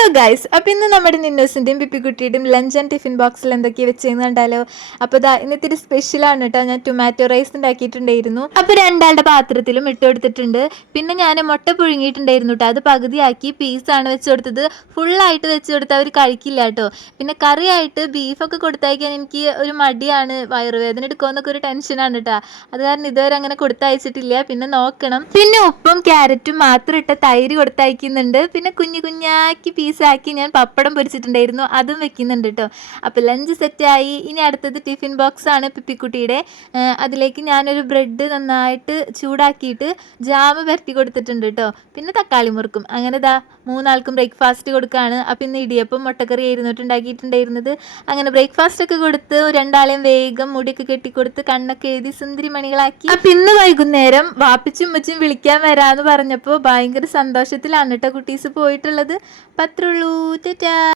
Hello guys, അപ്പോൾ ഇന്ന് നമ്മുടെ നിന്നോസിൻ്റെയും പിപ്പിക്കുട്ടിയുടെയും ലഞ്ച് ആൻഡ് ടിഫിൻ ബോക്സിൽ എന്തൊക്കെയാണ് വെച്ചതെന്ന് കണ്ടാലോ. അപ്പോൾ ഇന്നത്തെ ഒരു സ്പെഷ്യലാണ് കേട്ടോ. ഞാൻ ടൊമാറ്റോ റൈസ് ഉണ്ടാക്കിയിട്ടുണ്ടായിരുന്നു. അപ്പോൾ രണ്ടാളുടെ പാത്രത്തിലും ഇട്ട് കൊടുത്തിട്ടുണ്ട്. പിന്നെ ഞാൻ മുട്ട പുഴുങ്ങിയിട്ടുണ്ടായിരുന്നു കേട്ടോ. അത് പകുതിയാക്കി പീസാണ് വെച്ച് കൊടുത്തത്. ഫുള്ളായിട്ട് വെച്ച് കൊടുത്താൽ അവർ കഴിക്കില്ല കേട്ടോ. പിന്നെ കറിയായിട്ട് ബീഫൊക്കെ കൊടുത്തയക്കാൻ എനിക്ക് ഒരു മടിയാണ്, വയറുവേദന എടുക്കുമെന്നൊക്കെ ഒരു ടെൻഷനാണ് കേട്ടോ. അത് കാരണം ഇതുവരെ അങ്ങനെ കൊടുത്തയച്ചിട്ടില്ല. പിന്നെ നോക്കണം. പിന്നെ ഉപ്പും ക്യാരറ്റും മാത്രം ഇട്ട തൈര് കൊടുത്തയക്കുന്നുണ്ട്. പിന്നെ കുഞ്ഞു കുഞ്ഞാക്കി പീസാക്കി ഞാൻ പപ്പടം പൊരിച്ചിട്ടുണ്ടായിരുന്നു, അതും വെക്കുന്നുണ്ട് കേട്ടോ. അപ്പോൾ ലഞ്ച് സെറ്റായി. ഇനി അടുത്തത് ടിഫിൻ ബോക്സ് ആണ് പിപ്പിക്കുട്ടിയുടെ. അതിലേക്ക് ഞാനൊരു ബ്രെഡ് നന്നായിട്ട് ചൂടാക്കിയിട്ട് ജാമ് പരത്തി കൊടുത്തിട്ടുണ്ട് കേട്ടോ. പിന്നെ തക്കാളി മുറുക്കും. അങ്ങനെ മൂന്നാൾക്കും ബ്രേക്ക്ഫാസ്റ്റ് കൊടുക്കുകയാണ്. അപ്പോൾ ഇന്ന് ഇടിയപ്പം മുട്ടക്കറി ആയിരുന്നു ഉണ്ടാക്കിയിട്ടുണ്ടായിരുന്നത്. അങ്ങനെ ബ്രേക്ക്ഫാസ്റ്റ് ഒക്കെ കൊടുത്ത് രണ്ടാളെയും വേഗം മുടിയൊക്കെ കെട്ടിക്കൊടുത്ത് കണ്ണൊക്കെ എഴുതി സുന്ദരി മണികളാക്കി. അപ്പം ഇന്ന് വൈകുന്നേരം വാപ്പിച്ചും ഉമ്മച്ചും വിളിക്കാൻ വരാമെന്ന് പറഞ്ഞപ്പോൾ ഭയങ്കര സന്തോഷത്തിലാണ് കേട്ടോ കുട്ടീസ് പോയിട്ടുള്ളത്. പത്രമുള്ളൂ. ടാറ്റാ.